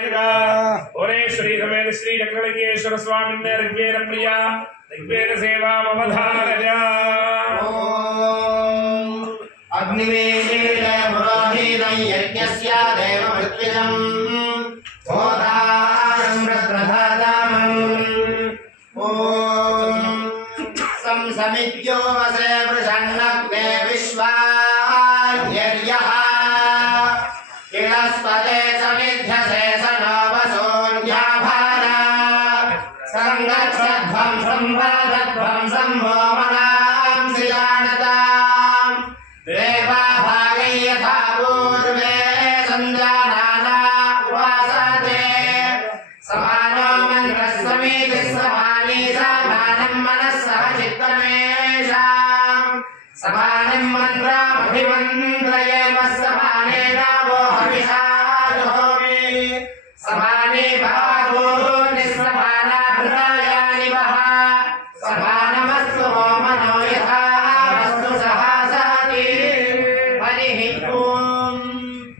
ओरे श्री समेत श्री चक्रलिंगेश्वर स्वामी ऋग्वेद प्रिया ऋग्वेद सेवा अवधारया अग्निवेदेन पुरोहितं यज्ञस्य देवमृत्युजं होतारं प्रधातामं ॐ समित्यो वसे वृषन्नग्ने विश्वार्यर्यः इलस्पते समिध्यसे सनोवसोऽन्याभारा संगच्छध्वं संवादध्वं संभोमनांसि जानताम् देवा भागै यथा पूर्वे सञ्जानाना उपासते समानो मन्त्रः समीतिः समानी समानं मनः सह चित्तमेषाम् समानं मन्त्रमभिमन्त्रयेम समानेन वो हविषा जुहोमि समाने भागो निस्समाना भृतायानि वः